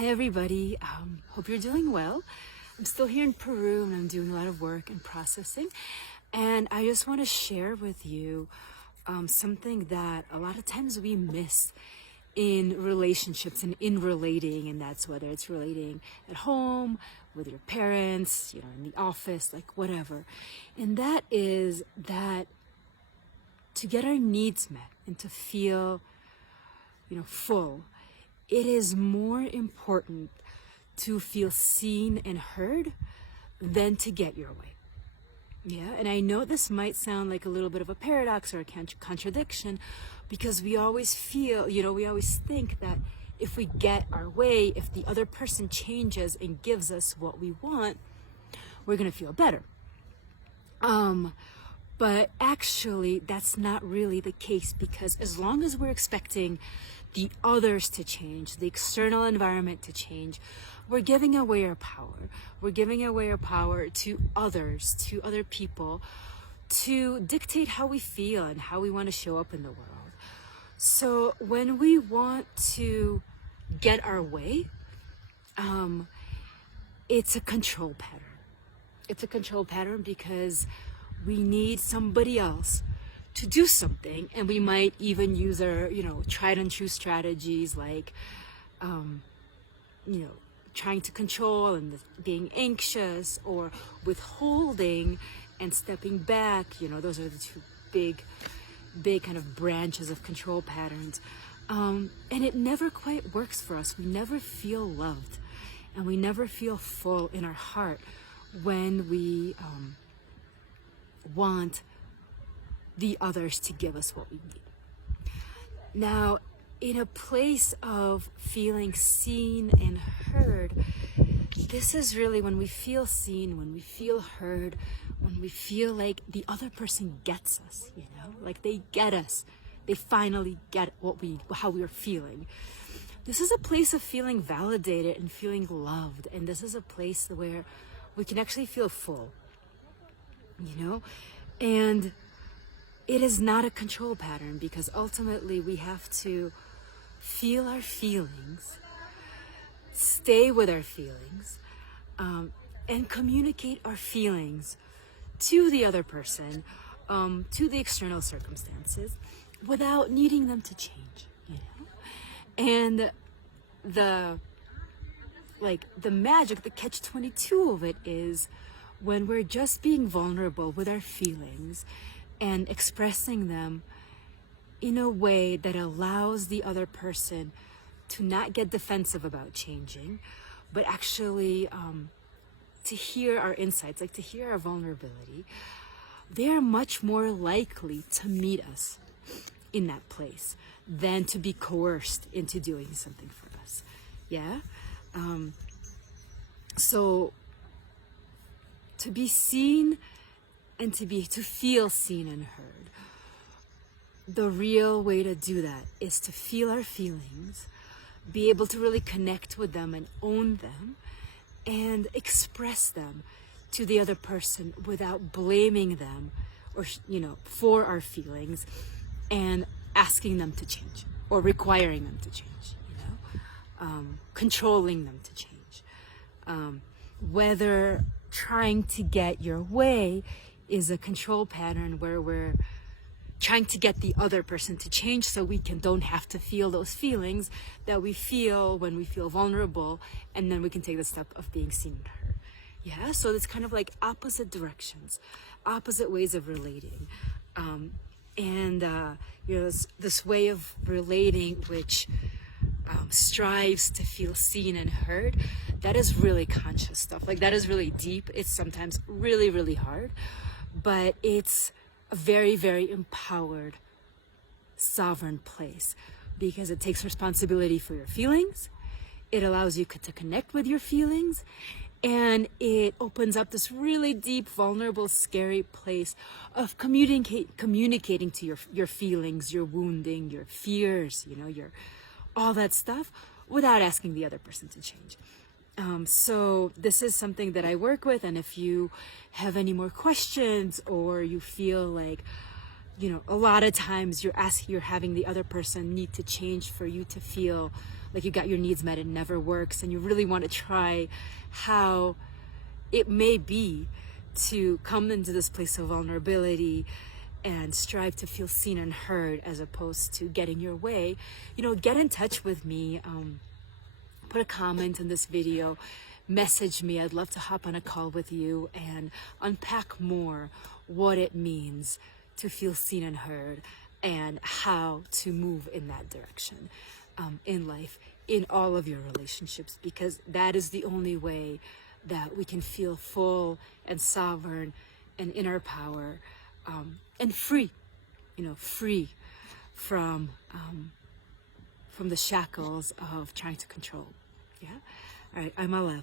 Hi everybody, hope you're doing well. I'm still here in Peru and I'm doing a lot of work and processing, and I just want to share with you something that a lot of times we miss in relationships and in relating, and that's whether it's relating at home, with your parents, in the office, like whatever. And that is that to get our needs met and to feel, full, it is more important to feel seen and heard than to get your way. Yeah, and I know this might sound like a little bit of a paradox or a contradiction, because we always feel, we always think that if we get our way, if the other person changes and gives us what we want, we're gonna feel better. But actually, that's not really the case, because as long as we're expecting the others to change, the external environment to change, we're giving away our power. We're giving away our power to others, to other people, to dictate how we feel and how we want to show up in the world. So when we want to get our way, it's a control pattern. It's a control pattern because we need somebody else to do something, and we might even use our, tried and true strategies like, trying to control and being anxious, or withholding and stepping back. Those are the two big kind of branches of control patterns. And it never quite works for us. We never feel loved, and we never feel full in our heart when we want the others to give us what we need. Now, in a place of feeling seen and heard, this is really when we feel seen, when we feel heard, when we feel like the other person gets us, like they get us. They finally get how we're feeling. This is a place of feeling validated and feeling loved, and this is a place where we can actually feel full, and it is not a control pattern, because ultimately we have to feel our feelings, stay with our feelings, and communicate our feelings to the other person, to the external circumstances, without needing them to change, And the magic, the catch-22 of it is when we're just being vulnerable with our feelings and expressing them in a way that allows the other person to not get defensive about changing, but actually to hear our insights, like to hear our vulnerability. They are much more likely to meet us in that place than to be coerced into doing something for us. Yeah? So to be seen and to feel seen and heard, the real way to do that is to feel our feelings, be able to really connect with them and own them, and express them to the other person without blaming them or, for our feelings and asking them to change or requiring them to change, controlling them to change. Whether trying to get your way is a control pattern where we're trying to get the other person to change so we don't have to feel those feelings that we feel when we feel vulnerable, and then we can take the step of being seen and heard. Yeah, so it's kind of like opposite directions, opposite ways of relating. This way of relating which strives to feel seen and heard, that is really conscious stuff. Like, that is really deep. It's sometimes really, really hard, but it's a very, very empowered, sovereign place, because it takes responsibility for your feelings. It allows you to connect with your feelings, and it opens up this really deep, vulnerable, scary place of communicating to your feelings, your wounding, your fears, your all that stuff, without asking the other person to change. So this is something that I work with, and if you have any more questions, or you feel like, a lot of times you're having the other person need to change for you to feel like you got your needs met, it never works, and you really want to try how it may be to come into this place of vulnerability and strive to feel seen and heard as opposed to getting your way, get in touch with me. Put a comment in this video, message me. I'd love to hop on a call with you and unpack more what it means to feel seen and heard and how to move in that direction in life, in all of your relationships, because that is the only way that we can feel full and sovereign and in our power, and free, free from the shackles of trying to control. Yeah. All right. I'm Alef.